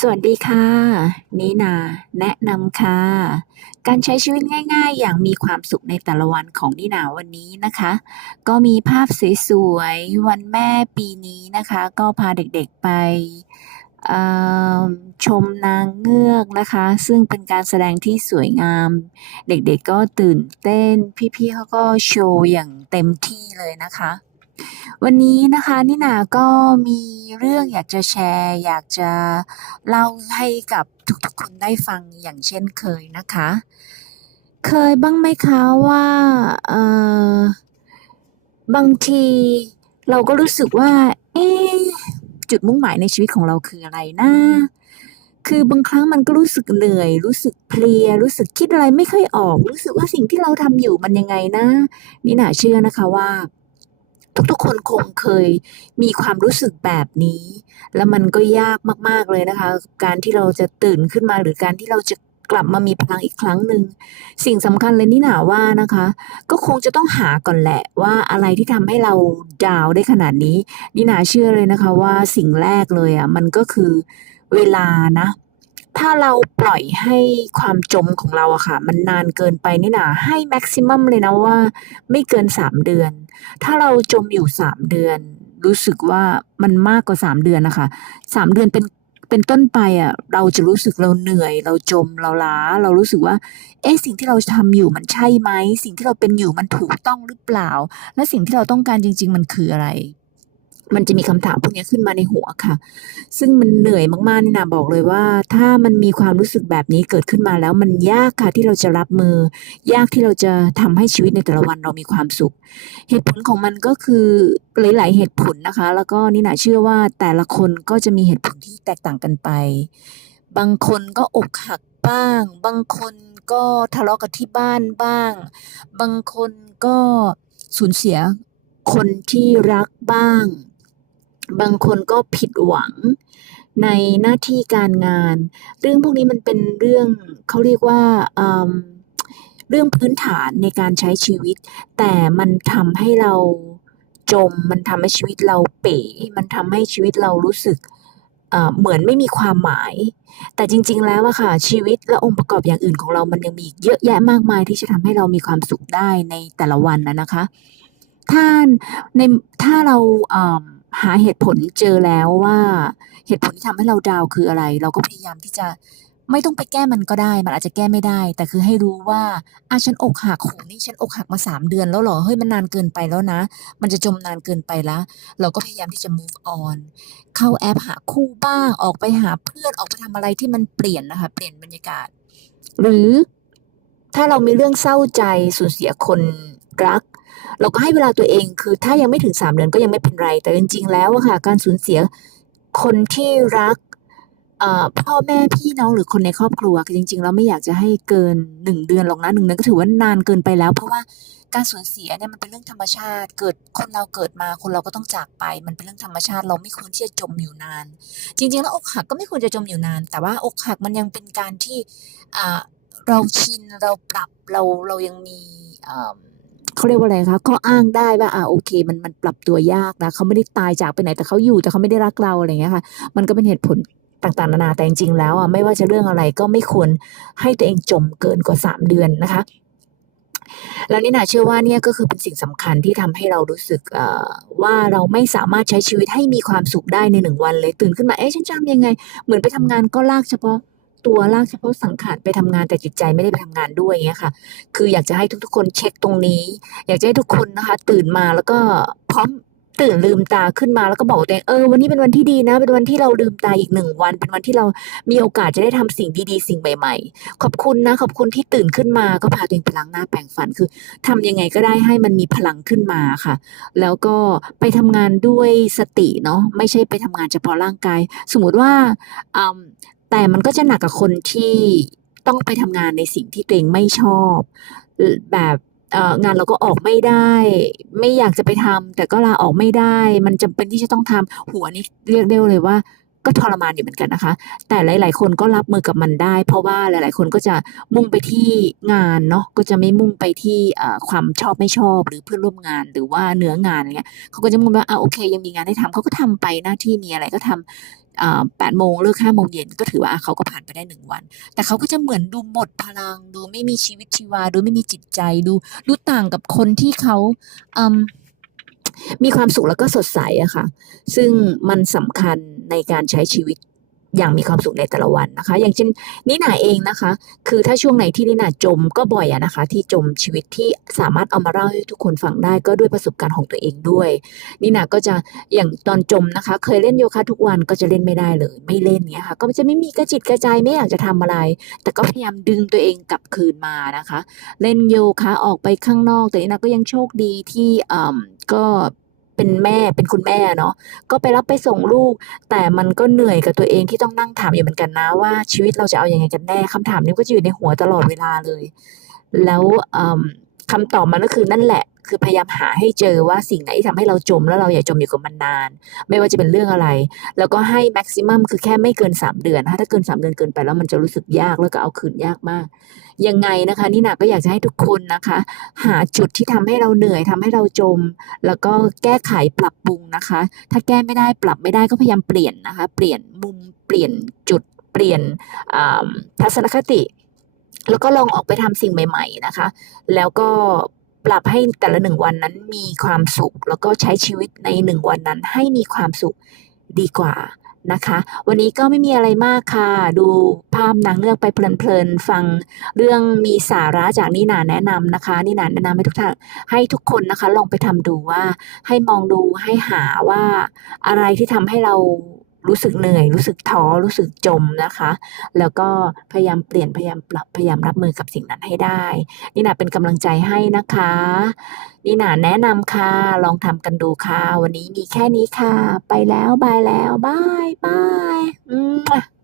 สวัสดีค่ะนินา แนะนำค่ะ การใช้ชีวิตง่าย ๆ อย่างมีความสุขในแต่ละวันของนินาวันนี้นะคะ ก็มีภาพสวยๆ วันแม่ปีนี้นะคะ ก็พาเด็กๆไปชมนางเงือกนะคะ ซึ่งเป็นการแสดงที่สวยงาม เด็กๆก็ตื่นเต้น พี่ๆเขาก็โชว์อย่างเต็มที่เลยนะคะ วันนี้นะคะนินาก็มีเรื่องอยากจะแชร์ อยากจะเล่าให้กับทุกๆคนได้ฟังอย่างเช่นเคยนะคะ เคยบ้างไหมคะว่าเออบางทีเราก็รู้สึกว่า เอ๊จุดมุ่งหมายในชีวิตของเราคืออะไรนะคือบางครั้งมันก็รู้สึกเหนื่อย รู้สึกเพลีย รู้สึกคิดอะไรไม่ค่อยออก รู้สึกว่าสิ่งที่เราทำอยู่มันยังไงนะนิน่าเชื่อนะคะว่า ทุกๆ คนคงเคยมีความรู้สึกแบบนี้ แล้วมันก็ยากมากๆเลยนะคะ การที่เราจะตื่นขึ้นมาหรือการที่เราจะกลับมามีพลังอีกครั้งหนึ่งสิ่งสำคัญเลยนิน่าว่านะคะ ก็คงจะต้องหาก่อนแหละว่าอะไรที่ทำให้เราดาวได้ขนาดนี้นิน่าเชื่อเลยนะคะว่าสิ่งแรกเลยอะมันก็คือเวลานะ ถ้าเราปล่อยให้ความจมของเราอะค่ะ มันนานเกินไปนี่นาให้แม็กซิมัมเลยนะว่า ไม่เกิน 3 เดือน ถ้าเราจมอยู่ 3 เดือน รู้สึกว่ามันมากกว่า 3 เดือนนะคะ 3 เดือนเป็นเป็นต้นไปอะเราจะรู้สึกเราเหนื่อย เราจมเราล้า เรารู้สึกว่า เอ๊ะสิ่งที่เราทำอยู่มันใช่ไหมสิ่งที่เราเป็นอยู่มันถูกต้องหรือเปล่า และสิ่งที่เราต้องการจริง ๆ มันคืออะไร มันจะมีคำถามพวกนี้ขึ้นมาในหัวค่ะ ซึ่งมันเหนื่อยมากๆนี่นาบอกเลยว่า ถ้ามันมีความรู้สึกแบบนี้เกิดขึ้นมาแล้วมันยากค่ะที่เราจะรับมือ ยากที่เราจะทำให้ชีวิตในแต่ละวันเรามีความสุข เหตุผลของมันก็คือหลาย ๆ เหตุผลนะคะ แล้วก็นี่นาเชื่อว่าแต่ละคนก็จะมีเหตุผลที่แตกต่างกันไป บางคนก็อกหักบ้าง บางคนก็ทะเลาะกับที่บ้านบ้าง บางคนก็สูญเสียคนที่รักบ้าง บางคนก็ผิดหวังในหน้าที่การงาน เรื่องพวกนี้มันเป็นเรื่องเขาเรียกว่าเเรื่องพื้นฐานในการใช้ชีวิต แต่มันทำให้เราจม มันทำให้ชีวิตเราเป๋ มันทำให้ชีวิตเรารู้สึกเหมือนไม่มีความหมาย แต่จริง ๆ แล้วอะค่ะ ชีวิตและองค์ประกอบอย่างอื่นของเรามันยังมีอีกเยอะแยะมากมายที่จะทำให้เรามีความสุขได้ในแต่ละวันอะนะคะ ถ้าในถ้าเราเหาเหตุผลเจอแล้วว่าเหตุผลที่ทำให้เราดาวคืออะไร เราก็พยายามที่จะไม่ต้องไปแก้มันก็ได้ มันอาจจะแก้ไม่ได้ แต่คือให้รู้ว่าอาฉันอกหักโอ้โฮนี่ฉันอกหักมา3เดือนแล้วหรอ เฮ้ยมันนานเกินไปแล้วนะ มันจะจมนานเกินไปแล้ว เราก็พยายามที่จะ move on เข้าแอปหาคู่บ้าง ออกไปหาเพื่อน ออกไปทำอะไรที่มันเปลี่ยนนะคะ เปลี่ยนบรรยากาศ หรือถ้าเรามีเรื่องเศร้าใจสูญเสียคนรัก เราก็ให้เวลาตัวเองคือถ้ายังไม่ถึง 3 เดือนก็ยังไม่เป็นไร แต่จริงๆแล้วอะค่ะการสูญเสียคนที่รักพ่อแม่พี่น้องหรือคนในครอบครัวคือจริงๆแล้วไม่อยากจะให้เกิน 1 เดือนหรอกนะ1เดือนก็ถือว่านานเกินไปแล้ว เพราะว่าการสูญเสียเนี่ยมันเป็นเรื่องธรรมชาติ เกิดคนเราเกิดมาคนเราก็ต้องจากไป มันเป็นเรื่องธรรมชาติ เราไม่ควรที่จะจมอยู่นาน จริง ๆ แล้วอกหักก็ไม่ควรจะจมอยู่นาน แต่ว่าอกหักมันยังเป็นการที่เราชินเราปรับเราเรายังมี เขาเรียกว่าอะไรคะข้ออ้างได้ว่าอ่าโอเค มันมันปรับตัวยากนะเขาไม่ได้ตายจากไปไหนแต่เขาอยู่แต่เขาไม่ได้รักเราอะไรอย่างเงี้ยค่ะ มันก็เป็นเหตุผลต่างๆนานาแต่จริงๆแล้วอะไม่ว่าจะเรื่องอะไรก็ไม่ควรให้ตัวเองจมเกินกว่า 3 เดือนนะคะแล้วนิน่าเชื่อว่าเนี่ยก็คือเป็นสิ่งสำคัญที่ทำให้เรารู้สึกอ่อว่าเราไม่สามารถใช้ชีวิตให้มีความสุขได้ใน1วันเลยตื่นขึ้นมาเอ๊ะฉันจะทำยังไง เหมือนไปทำงานก็ลากเฉพาะ ตัวลากเฉพาะสังขารไปทำงานแต่จิตใจไม่ได้ไปทำงานด้วยอย่างเงี้ยค่ะ คืออยากจะให้ทุกๆ คนเช็กตรงนี้ อยากจะให้ทุกคนนะคะ ตื่นมาแล้วก็พร้อมตื่นลืมตาขึ้นมาแล้วก็บอกตัวเองเออวันนี้เป็นวันที่ดีนะ เป็นวันที่เราลืมตาอีก1วัน เป็นวันที่เรามีโอกาสจะได้ทำสิ่งดีๆ สิ่งใหม่ ๆ ขอบคุณนะ ขอบคุณที่ตื่นขึ้นมาก็พาตัวเองไปล้างหน้าแปรงฟันคือทำยังไงก็ได้ให้มันมีพลังขึ้นมาค่ะ แล้วก็ไปทำงานด้วยสติเนาะไม่ใช่ไปทำงานเฉพาะร่างกาย สมมุติว่า แต่มันก็จะหนักกับคนที่ต้องไปทำงานในสิ่งที่ตัวเองไม่ชอบ แบบงานเราก็ออกไม่ได้ ไม่อยากจะไปทำแต่ก็ลาออกไม่ได้ มันจำเป็นที่จะต้องทำหัวนี่เรียกได้เลยว่าก็ทรมานอยู่เหมือนกันนะคะ แต่หลาย ๆ คนก็รับมือกับมันได้ เพราะว่าหลาย ๆ คนก็จะมุ่งไปที่งานเนาะ ก็จะไม่มุ่งไปที่ความชอบไม่ชอบหรือเพื่อนร่วมงานหรือว่าเนื้องานอะไรเงี้ยเขาก็จะมุ่งว่าอ่าโอเค ยังมีงานให้ทำเขาก็ทำไปหน้าที่มีอะไรก็ทำอ่า แปดโมงเลิกห้าโมงเย็นก็ถือว่าเขาก็ผ่านไปได้หนึ่งวัน แต่เขาก็จะเหมือนดูหมดพลัง ดูไม่มีชีวิตชีวา ดูไม่มีจิตใจดูดูต่างกับคนที่เขาอืมมีความสุขแล้วก็สดใสอะค่ะ ซึ่งมันสำคัญในการใช้ชีวิต อย่างมีความสุขในแต่ละวันนะคะ อย่างเช่นนิน่าเองนะคะ คือถ้าช่วงไหนที่นิน่าจมก็บ่อยอะนะคะ ที่จมชีวิตที่สามารถเอามาเล่าให้ทุกคนฟังได้ก็ด้วยประสบการณ์ของตัวเองด้วยนิน่าก็จะอย่างตอนจมนะคะ เคยเล่นโยคะทุกวันก็จะเล่นไม่ได้เลย ไม่เล่นเนี้ยค่ะ ก็จะไม่มีกระจิตกระใจไม่อยากจะทำอะไร แต่ก็พยายามดึงตัวเองกลับคืนมานะคะ เล่นโยคะออกไปข้างนอก แต่นี่นะก็ยังโชคดีที่อ่าก็ เป็นแม่เป็นคุณแม่เนาะก็ไปรับไปส่งลูก แต่มันก็เหนื่อยกับตัวเองที่ต้องนั่งถามอยู่เหมือนกันนะว่าชีวิตเราจะเอาอยัางไงกันแน่คำถามนี้ก็จะอยู่ในหัวตลอดเวลาเลย แล้วอืมคำตอบมันก็คือนั่นแหละ คือพยายามหาให้เจอว่าสิ่งไหนที่ทำให้เราจมแล้วเราอย่าจมอยู่กับมันนาน ไม่ว่าจะเป็นเรื่องอะไร แล้วก็ให้แม็กซิมัมคือแค่ไม่เกิน 3 เดือนนะคะถ้าเกิน 3 เดือนเกินไปแล้วมันจะรู้สึกยากแล้วก็เอาคืนยากมาก ยังไงนะคะนี่นาก็อยากจะให้ทุกคนนะคะ หาจุดที่ทำให้เราเหนื่อยทำให้เราจม แล้วก็แก้ไขปรับปรุงนะคะ ถ้าแก้ไม่ได้ปรับไม่ได้ก็พยายามเปลี่ยนนะคะ เปลี่ยนมุมเปลี่ยนจุดเปลี่ยนทัศนคติแล้วก็ลองออกไปทำสิ่งใหม่ ๆ นะคะ แล้วก็ ปรับให้แต่ละหนึ่งวันนั้นมีความสุข แล้วก็ใช้ชีวิตในหนึ่งวันนั้นให้มีความสุขดีกว่านะคะ วันนี้ก็ไม่มีอะไรมากค่ะ ดูภาพนางเงือกไปเพลินๆ ฟังเรื่องมีสาระจากนินาแนะนำนะคะ นินาแนะนำให้ทุกท่านให้ทุกคนนะคะ ลองไปทำดูว่า ให้มองดูให้หาว่าอะไรที่ทำให้เรา รู้สึกเหนื่อย รู้สึกท้อรู้สึกจมนะคะ แล้วก็พยายามเปลี่ยนพยายามปรับพยายามรับมือกับสิ่งนั้นให้ได้ นี่นาเป็นกำลังใจให้นะคะ นี่นาแนะนำค่ะลองทำกันดูค่ะ วันนี้มีแค่นี้ค่ะ ไปแล้วบายแล้วบายบาย